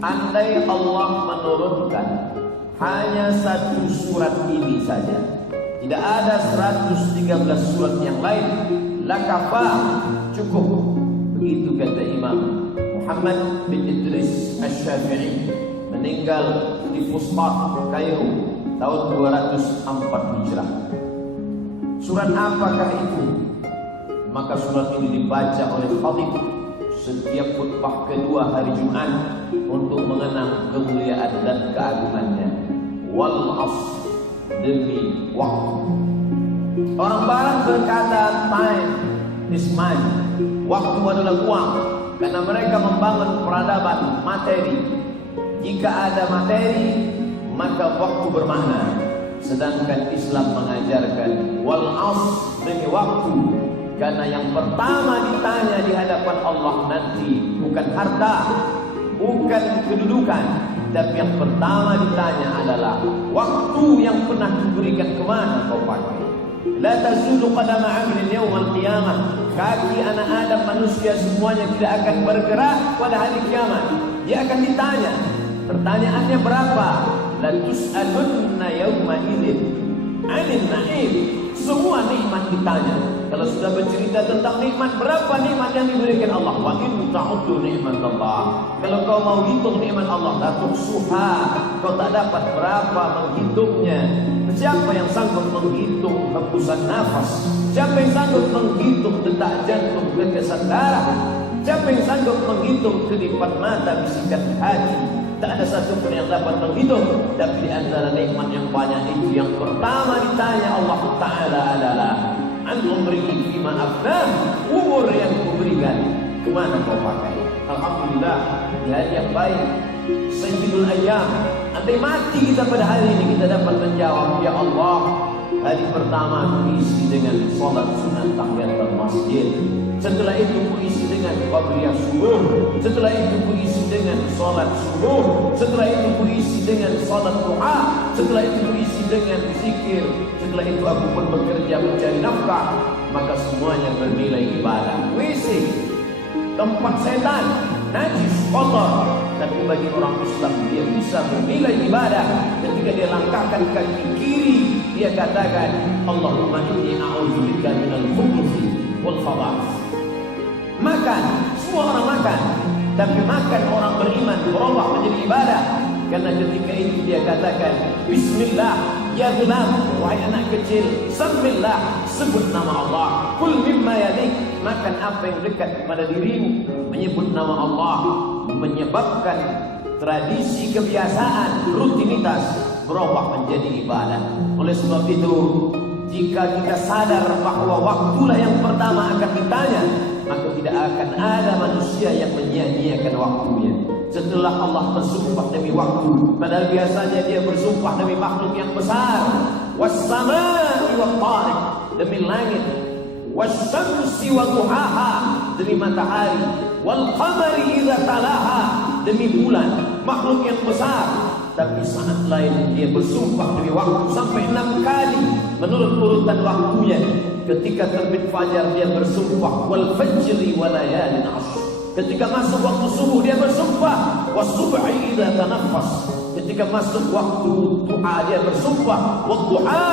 andai Allah menurunkan hanya satu surat ini saja, tidak ada 113 surat yang lain, lakafah, cukup. Begitu kata Imam Muhammad bin Idris Asy-Syafi'i, meninggal di Fustat, Kairo, tahun 204 Hijrah. Surat apakah itu? Maka surat ini dibaca oleh khatib setiap khutbah kedua hari Jumat untuk mengenang kemuliaan dan keagungannya. Wal asr, demi waktu. Orang barat berkata time is money, waktu adalah uang, karena mereka membangun peradaban materi. Jika ada materi, maka waktu bermakna. Sedangkan Islam mengajarkan wal asr, demi waktu, karena yang pertama ditanya di hadapan Allah nanti bukan harta, bukan kedudukan, tapi yang pertama ditanya adalah waktu yang pernah diberikan kemana kau pakai. La tazulu qadama 'abdin yawmal qiyamah. Kaki anak Adam manusia semuanya tidak akan bergerak pada hari kiamat. Dia akan ditanya. Pertanyaannya berapa? La tus'alunna yawma idzin 'anil na'im. Semua nikmat ditanya. Kalau sudah bercerita tentang nikmat, berapa nikmat yang diberikan Allah? Wa in ta'uddu nikmatallah. Kalau kau mau hitung nikmat Allah, la tuhsuha. Kau tak dapat berapa menghitungnya. Siapa yang sanggup menghitung hembusan nafas? Siapa yang sanggup menghitung detak jantung, tetesan darah? Siapa yang sanggup menghitung kedipan mata, bisikan hati? Tak ada satu pun yang dapat menghitung. Tapi di antara nikmat yang banyak itu, yang pertama ditanya Allah Ta'ala adalah an umrihi fima afnah, umur yang kuberikan kemana kau pakai. Alhamdulillah, di hari yang baik, Sayyidul Ayyam, andai mati kita pada hari ini, kita dapat menjawab, ya Allah, hari pertama aku isi dengan salat sunat tahiyatul masjid. Setelah itu aku isi dengan qabliyah subuh. Setelah itu aku isi dengan salat subuh. Setelah itu aku isi dengan salat duha. Setelah itu aku isi dengan zikir. Setelah itu aku pun bekerja mencari nafkah. Maka semuanya bernilai ibadah. WC, tempat setan, najis, kotor. Tapi bagi orang Islam, dia bisa bernilai ibadah ketika dia langkahkan kaki kiri, dia katakan, Allahumma inni a'udzubika minal khubuthi wal khaba'ith. Makan, semua orang makan, tapi makan orang beriman berubah menjadi ibadah. Karena ketika itu dia katakan, Bismillah, ya gulam, wahai anak kecil, Samillah, sebut nama Allah. Kul mimma yalik, makan apa yang dekat kepada dirimu. Menyebut nama Allah menyebabkan tradisi, kebiasaan, rutinitas berubah menjadi ibadah. Oleh sebab itu, jika kita sadar bahwa waktulah yang pertama akan ditanya, maka tidak akan ada manusia yang menyia-nyiakan waktunya. Setelah Allah bersumpah demi waktu, padahal biasanya dia bersumpah demi makhluk yang besar, was-samaa'i wat-thariq, demi langit, was-syamsi wa duhaha, demi matahari, wal-qamari idza talaha, demi bulan, makhluk yang besar. Tapi saat lain dia bersumpah demi waktu sampai 6 kali menurut urutan waktunya. Ketika terbit fajar dia bersumpah wal fajri wa layalin 'ashr. Ketika masuk waktu subuh dia bersumpah was-subhi idza tanaffas. Ketika masuk waktu duha dia bersumpah wad-duha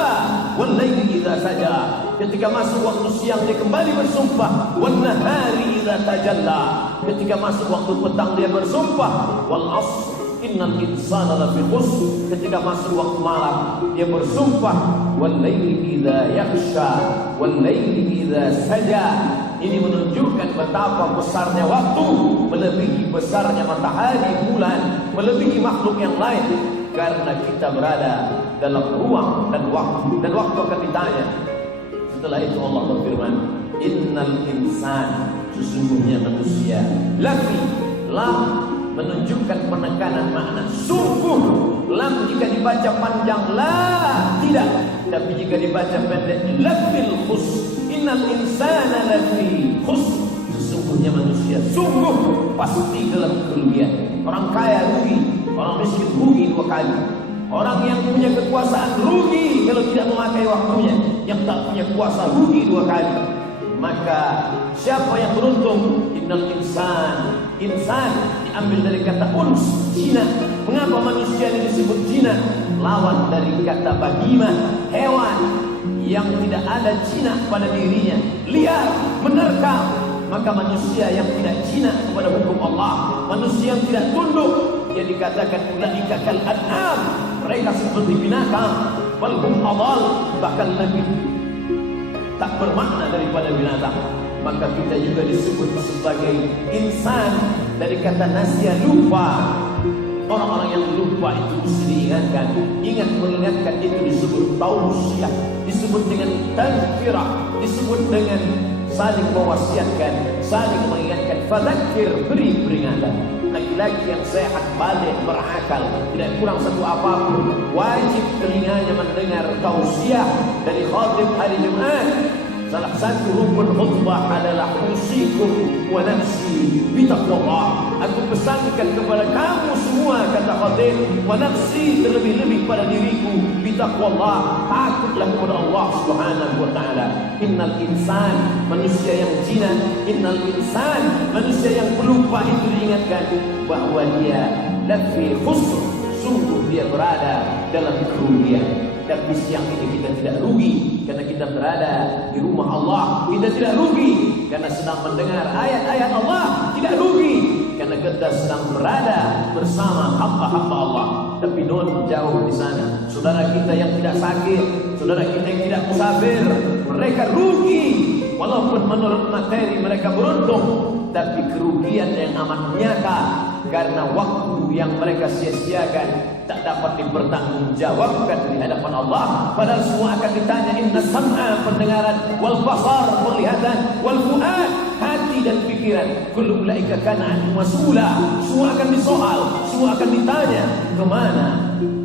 wal laili idza saja. Ketika masuk waktu siang dia kembali bersumpah wan nahari idza tajalla. Ketika masuk waktu petang dia bersumpah wal 'ashr innal insana lafi khusr. Ketika masuk waktu malam dia bersumpah wal laili idza yaghsha wal laili idza saja. Ini menunjukkan betapa besarnya waktu, melebihi besarnya matahari, bulan, melebihi makhluk yang lain. Karena kita berada dalam ruang dan waktu akan ditanya. Setelah itu Allah berfirman, innal insan, sesungguhnya manusia, lafi, lam menunjukkan penekanan makna sungguh. Lam jika dibaca panjang la, tidak, tapi jika dibaca pendek lafil khus. Innal insana lafi khusr, sesungguhnya manusia sungguh pasti dalam kerugian. Orang kaya rugi, orang miskin rugi 2 kali. Orang yang punya kekuasaan rugi kalau tidak memakai waktunya. Yang tak punya kuasa rugi 2 kali. Maka siapa yang beruntung? Innal insan Insan diambil dari kata uns, jinak. Mengapa manusia ini disebut jinak? Lawan dari kata bahimah, hewan yang tidak ada jinak pada dirinya, liar, menerkam. Maka manusia yang tidak jinak kepada hukum Allah, manusia yang tidak tunduk, dia dikatakan ulaika kal an'am, mereka seperti binatang, bal hum adall, bahkan lebih tak bermakna daripada binatang. Maka kita juga disebut sebagai insan dari kata nasya, lupa. Orang-orang yang lupa itu mesti diingatkan. Ingat, mengingatkan itu disebut tausiah, disebut dengan tazkirah, disebut dengan saling mewasiatkan, saling mengingatkan. Fadzakir, beri peringatan. Laki-laki yang sehat, balik, berakal, tidak kurang satu apapun, wajib telinganya mendengar tausiah dari khatib hari Jumat. Salah satu rukun khutbah adalah usikum wa nafsi bitaqwallah. Aku pesankan kepada kamu semua, kata khatib, wa nafsi, terlebih-lebih pada diriku, bitaqwallah, takutlah kepada Allah Subhanahu wa taala. Innal insan, manusia yang jinak, innal insan, manusia yang pelupa itu diingatkan bahwa dia lafi khusr, sungguh dia berada dalam kerugian. Tapi siang ini kita tidak rugi karena kita berada di rumah Allah. Kita tidak rugi karena sedang mendengar ayat-ayat Allah. Tidak rugi karena kita sedang berada bersama hamba-hamba Allah. Tapi non jauh di sana, saudara kita yang tidak sakit, saudara kita yang tidak musafir, mereka rugi. Walaupun menurut materi mereka beruntung, tapi kerugian yang amat nyata karena waktu yang mereka sia-siakan tak dapat dipertanggungjawabkan di hadapan Allah. Padahal semua akan ditanya, inna sam'a, pendengaran, wal basar, penglihatan, wal fu'ad, hati dan pikiran, kullu ulaika kana anhu mas'ula. Semua akan disoal, semua akan ditanya, kemana,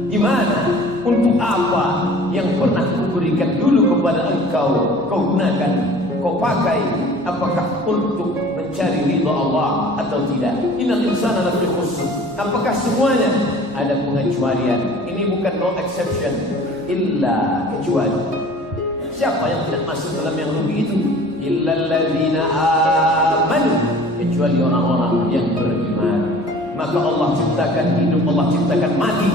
gimana, untuk apa yang pernah kuberikan dulu kepada engkau, kau gunakan, kau pakai, apakah untuk mencari ridha Allah atau tidak? Innal insana lafi khusr. Apakah semuanya? Ada pengecualian. Ini bukan no exception, illa kecuali. Siapa yang tidak masuk dalam yang rugi itu? Illal ladzina amanu, kecuali orang-orang yang beriman. Maka Allah ciptakan hidup, Allah ciptakan mati.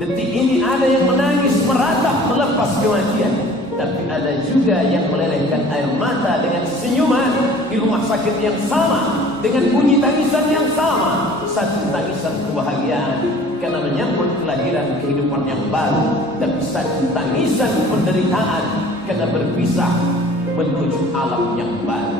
Detik ini ada yang menangis, meratap, melepas kematian. Tapi ada juga yang melelehkan air mata dengan senyuman di rumah sakit yang sama, dengan bunyi tangisan yang sama. Satu tangisan kebahagiaan karena menyambut kelahiran kehidupan yang baru, tapi satu tangisan penderitaan karena berpisah menuju alam yang baru.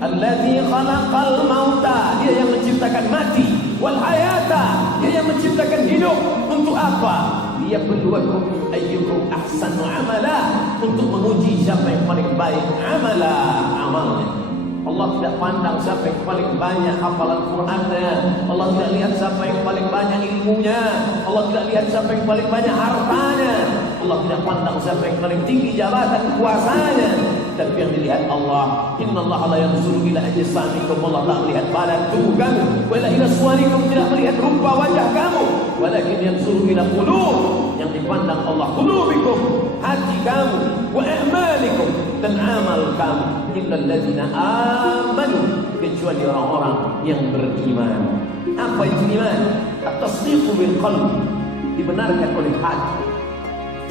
Alladzi khalaqal mauta, dia yang menciptakan mati, wal hayata, dia yang menciptakan hidup. Untuk apa? Liyabluwakum ayyukum ahsanu amala, untuk menguji siapa yang paling baik amalnya. Allah tidak pandang siapa yang paling banyak hafalan Qur'annya, Allah tidak lihat siapa yang paling banyak ilmunya, Allah tidak lihat siapa yang paling banyak hartanya, Allah tidak pandang siapa yang paling tinggi jabatan kuasanya. Tapi yang dilihat Allah, innallaha la yanzuru ila ajsamikum, Allah tak melihat badan tubuh kamu, wala ila suwarikum, tidak melihat rupa wajah kamu, walakin yanzuru ila qulub, yang dipandang Allah qulubikum, hati kamu, wa a'malikum, dan amal kamu. Illal ladzina amanu, kecuali orang-orang yang beriman. Apa itu iman? At-tasdiqu bil qalbi, dibenarkan oleh hati.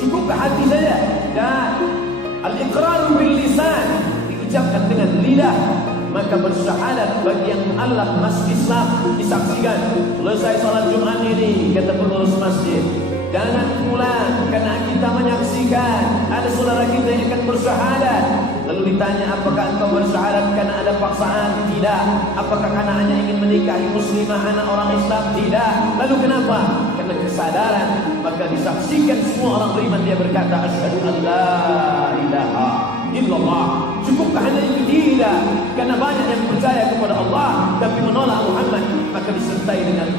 Cukupkah hati saja? Dan al-iqraru bil lisan, diucapkan dengan lidah. Maka bersyahadat bagi yang Allah masuk Islam, disaksikan. Selesai salat Jumat ini, kata pengurus masjid, jangan pulang karena kita menyaksikan ada saudara kita yang akan bersyahadat. Lalu ditanya, apakah engkau bersyahadat karena ada paksaan? Tidak. Apakah karena hanya ingin menikahi muslimah anak orang Islam? Tidak. Lalu kenapa? Karena kesadaran. Maka disaksikan semua orang beriman, dia berkata asyhadu an la ilaha illallah. Cukupkah hanya itu? Tidak. Karena banyak yang percaya kepada Allah tapi menolak Muhammad, maka disertai dengan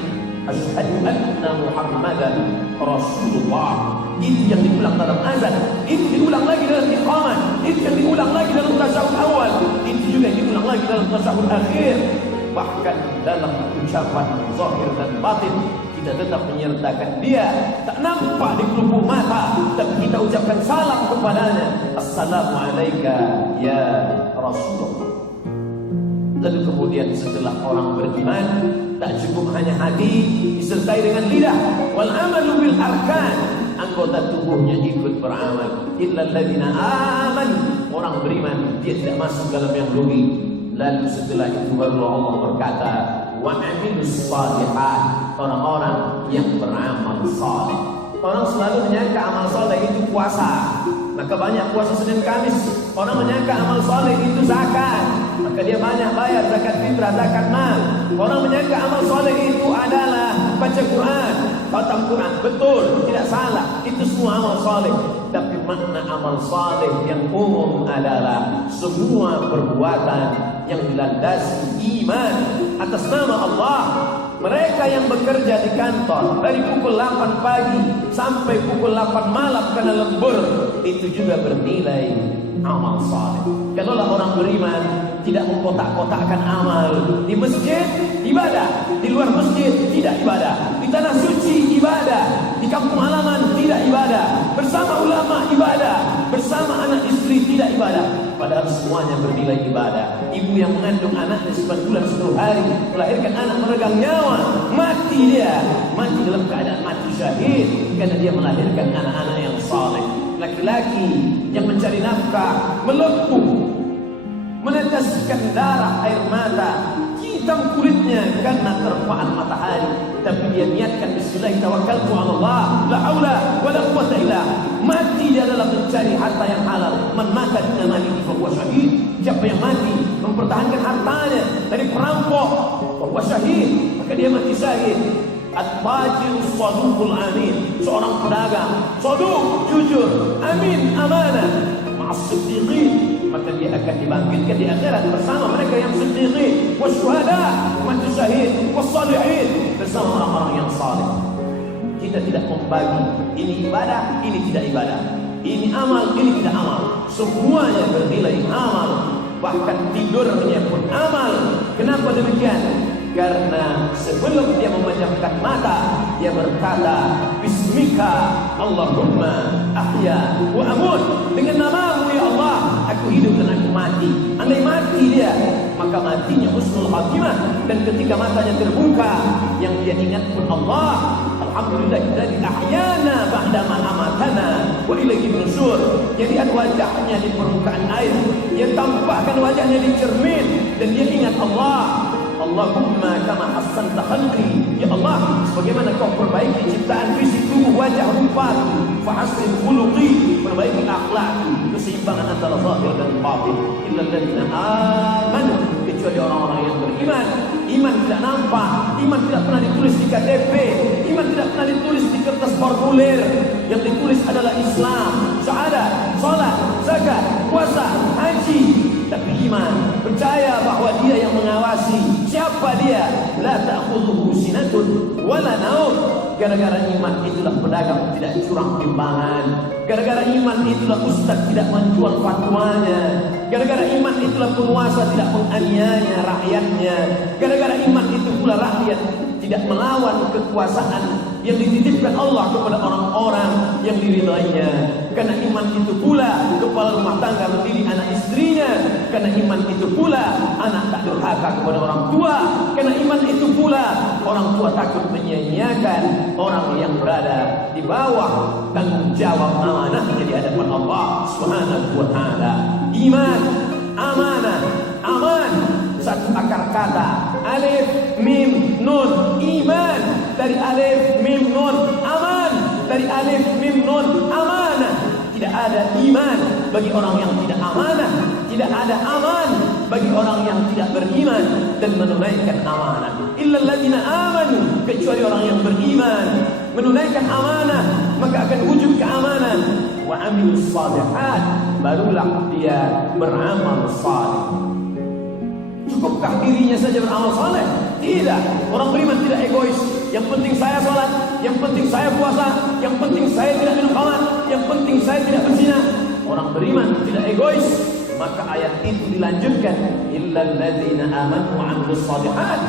asyhadu anna Muhammadan Rasulullah. Itu yang diulang dalam azan, itu diulang lagi dalam iqamah, itu yang diulang lagi dalam tasyahud awal, itu juga yang diulang lagi dalam tasyahud akhir. Bahkan dalam ucapan zahir dan batin kita tetap menyertakan dia. Tak nampak di pelupuk mata, tapi kita ucapkan salam kepadanya. Assalamu alayka ya Rasulullah. Lalu kemudian setelah orang beriman, tak cukup hanya hati disertai dengan lidah, wal amalu bil arkan, anggota tubuhnya ikut beramal. Illal ladzina amanu, orang beriman dia tidak masuk dalam yang rugi. Lalu setelah itu baru Allah berkata, wa amilus shalihat, orang-orang yang beramal saleh. Orang selalu menyangka amal saleh itu puasa, maka banyak puasa Senin Kamis. Orang menyangka amal saleh itu zakat, maka dia banyak bayar zakat fitrah, zakat mal. Orang menyangka amal saleh itu adalah baca Quran, khatam Quran. Betul, tidak salah, itu semua amal saleh. Tapi makna amal saleh yang umum adalah semua perbuatan yang dilandasi iman atas nama Allah. Mereka yang bekerja di kantor dari pukul 8 pagi sampai pukul 8 malam karena lembur, itu juga bernilai amal saleh. Kalaulah orang beriman tidak mengkotak-kotakkan amal, di masjid ibadah, di luar masjid tidak ibadah, di tanah suci ibadah, di kampung halaman tidak ibadah, bersama ulama ibadah, bersama anak istri tidak ibadah, padahal semuanya bernilai ibadah. Ibu yang mengandung anaknya 9 bulan 10 hari, melahirkan anak meregang nyawa, mati dia, mati dalam keadaan mati syahid, karena dia melahirkan anak-anak yang saleh. Laki-laki yang mencari nafkah melepuh, meneteskan darah air mata, hitam kulitnya karena terpaan matahari, tapi dia niatkan bismillah tawakkaltu 'ala Allah, la haula wala quwwata illa, mati dia dalam mencari harta yang halal. Man mata dina malihi fa huwa syahid, siapa yang mati mempertahankan hartanya dari perampok fa huwa syahid, maka dia mati syahid. At-tajirus saduqul amin, seorang pedagang saduq, jujur, amin, amanah, ma'as siddiqin, maka dia akan dibangkitkan di akhirat bersama mereka yang siddiqin, wasyuhada, mati syahid, wassalihin, bersama orang-orang yang saleh. Kita tidak membagi ini ibadah, ini tidak ibadah, ini amal, ini tidak amal. Semuanya bernilai amal, bahkan tidurnya pun amal. Kenapa demikian? Karena sebelum dia memejamkan mata, dia berkata, Bismika Allahumma ahya wa amut, dengan namamu ya Allah aku hidup dan aku mati. Andai mati dia, maka matinya husnul khatimah. Dan ketika matanya terbuka, yang dia ingat pun Allah, alhamdulillahilladzi ahyana ba'dama amatana wa ilaihi nusyur. Dia lihat wajahnya di permukaan air, dia tampakkan wajahnya di cermin, dan dia ingat Allah. Allahumma kama hassanta khalqi, ya Allah, sebagaimana kau perbaiki ciptaan fisik tubuh, wajah, rupa, fa hassin khuluqi, perbaiki akhlak, keseimbangan antara zahir dan batin. Illal ladzina amanu, kecuali orang-orang yang beriman. Iman tidak nampak, iman tidak pernah ditulis di KTP, iman tidak pernah ditulis di kertas formulir. Yang ditulis adalah Islam, syahadat, salat, zakat, puasa, haji. Tapi iman percaya bahwa dia yang mengawasi. Siapa dia? La ta'khudhuhu sinatun wala naum. Gara-gara iman itulah pedagang tidak curang timbangan. Gara-gara iman itulah ustaz tidak menjual fatwanya. Gara-gara iman itulah penguasa tidak menganiaya rakyatnya. Gara-gara iman itu pula rakyat tidak melawan kekuasaan yang dititipkan Allah kepada orang-orang yang diridainya. Karena iman itu pula kepala rumah tangga mendidik anak istrinya. Karena iman itu pula anak tak durhaka kepada orang tua. Karena iman itu pula orang tua takut menyia-nyiakan orang yang berada di bawah tanggung jawab amanahnya di hadapan Allah Subhanahu wa taala. Iman, amanah, aman, satu akar kata, alif mim nun, iman dari alif mim nun, aman dari alif mim nun, amanah. Tidak ada iman bagi orang yang tidak amanah, tidak ada aman bagi orang yang tidak beriman dan menunaikan amanah. Illal ladzina amanu, kecuali orang yang beriman menunaikan amanah, maka akan wujud keamanan. Wa amilus shalihat, barulah dia beramal saleh. Cukupkah dirinya saja beramal saleh? Tidak. Orang beriman tidak egois. Yang penting saya sholat, yang penting saya puasa, yang penting saya tidak minum khamar, yang penting saya tidak berzina. Orang beriman tidak egois. Maka ayat itu dilanjutkan, illal ladzina amanu wa 'amilus shalihat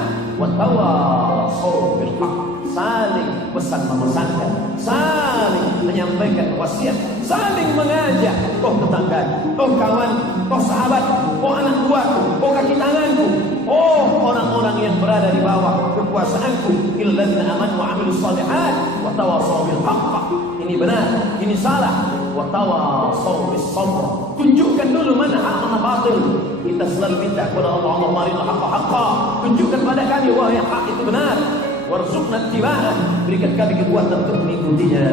wa tawassaw bil haqq, saling pesan memesankan, saling menyampaikan wasiat, saling mengajak. Oh tetangga, oh kawan, oh sahabat, oh anak buahku, oh kaki tanganku, oh orang-orang yang berada di bawah kekuasaanku, illadzina amanu wa amilus shalihat wa tawassaw bil haqq. Ini benar, ini salah. Wa tawassaw bis sabr. Tunjukkan dulu mana hak mana batil. Kita selalu minta kepada Allah, Allahumma arinal haqqa haqqa. Tunjukkan pada kami wahai hak itu benar. Warzuqna ittiba'ah, berikan kami kekuatan untuk mengikutinya.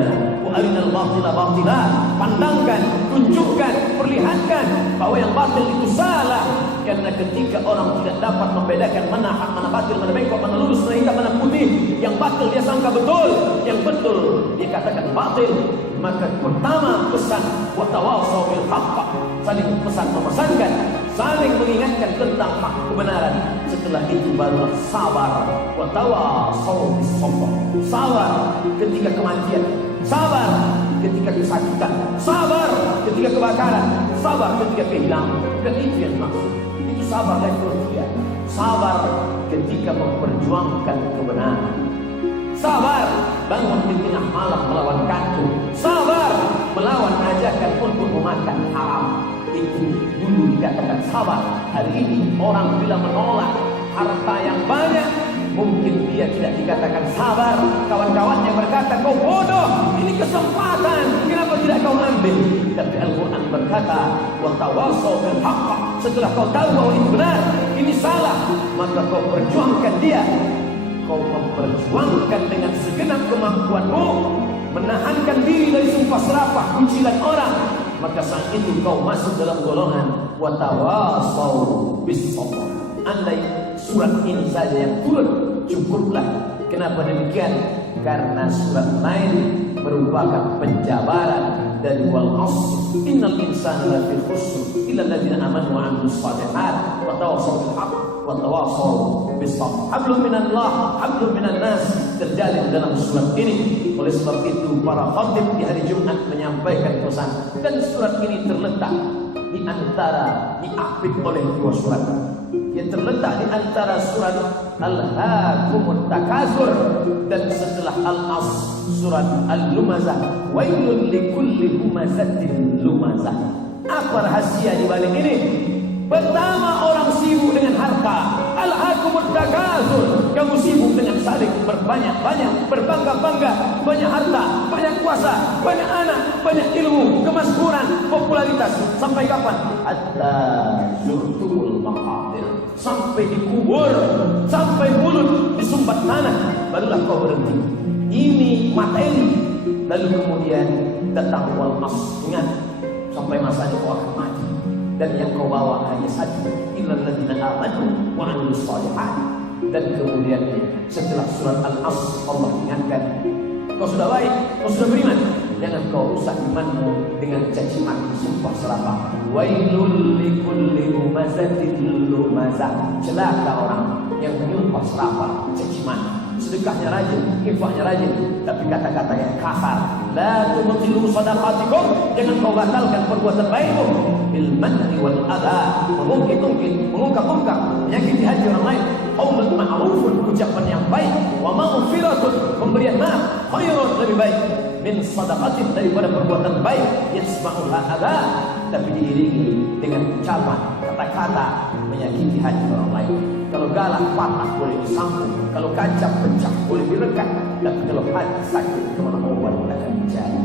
Wa arinal batila batila, pandangkan, tunjukkan, perlihatkan bahwa yang batil itu salah. Karena ketika orang tidak dapat membedakan mana hak, mana batil, mana bengkok, mana lurus, mana hitam, mana putih, yang batil dia sangka betul, yang betul dia katakan batil. Maka pertama pesan wa tawassaw bil haqq, saling pesan memesankan, saling mengingatkan tentang hak kebenaran. Setelah itu barulah sabar, wa tawassaw bis sabr. Sabar ketika kematian, sabar ketika kesakitan, sabar ketika kebakaran, sabar ketika kehilangan. Dan itu yang maksud. Itu sabar dan ketia. Sabar ketika memperjuangkan kebenaran. Sabar bangun di tengah malam melawan kantuk. Sabar melawan ajakan untuk memakan haram. Itu dulu dikatakan sabar. Hari ini orang bila menolak harta yang banyak, mungkin dia tidak dikatakan sabar. Kawan-kawannya berkata, kau bodoh, ini kesempatan, kenapa tidak kau ambil? Tapi Al-Quran berkata, wa tawassaw bil haqq. Setelah kau tahu bahwa itu benar, ini salah, maka kau perjuangkan dia. Kau memperjuangkan dengan segenap kemampuanmu, menahankan diri dari sumpah serapah, kucilan orang, maka saat itu kau masuk dalam golongan wa tawassaw bis sabr. Andai surat ini saja yang turun, cukuplah. Kenapa demikian? Karena surat lain merupakan penjabaran dari wal 'ashr innal insana lafi khusr illa alladziina amanu wa 'amilus shalihat wa tawassaw bil haqq wa tawassaw bis sabr. Hablum minallah, hablum minan nas terjalin dalam surat ini. Oleh sebab itu para khatib di hari Jumat menyampaikan pesan, dan surat ini terletak di antara, diapit oleh dua surat. Dia terletak di antara surat Al-Haakumut Takatsur dan setelah Al-Asr surat Al-Lumazah, wailul likulli humazatin lumazah. Apa rahasia di balik ini? Pertama, orang sibuk dengan harta. Al-Haakumut Takatsur, kamu sibuk dengan saling berbanyak-banyak, berbangga-bangga, banyak harta, banyak kuasa, banyak anak, banyak ilmu, kemaskuran, popularitas. Sampai kapan? Hatta zurtumul maqabir, sampai dikubur, sampai mulut disumbat tanah, barulah kau berhenti. Ini materi. Lalu kemudian datang wal 'ashr, ingat sampai masanya kau akan mati. Dan yang kau bawa hanya satu, illal ladzina amanu wa 'amilus shalihat. Dan kemudian setelah surat Al-Asr Allah ingatkan, kau sudah baik, kau sudah beriman, jangan kau rusak imanmu dengan caci maki, sumpah serapah. Wailul likulli humazatin lumazah. Celaka orang yang menyumpah serapah, caci maki. Sedekahnya rajin, infaknya rajin, tapi kata-kata yang kasar. La tubtilu shadaqatikum, jangan kau batalkan perbuatan baikmu bil manni wal adha, mengungkit-ungkit, mengungkap-ungkap, menyakiti hati orang lain. Qaulun ma'rufun, ucapan yang baik, wa maghfiratun, pemberian maaf, khairun, lebih baik min shadaqatin, daripada perbuatan baik yasma'uha adha, tapi diiringi dengan ucapan, kata-kata menyakiti hati orang lain. Kalau galak patah boleh disambung, kalau kaca pecah boleh direkat, tapi kalau hati sakit kemana obat akan dicari.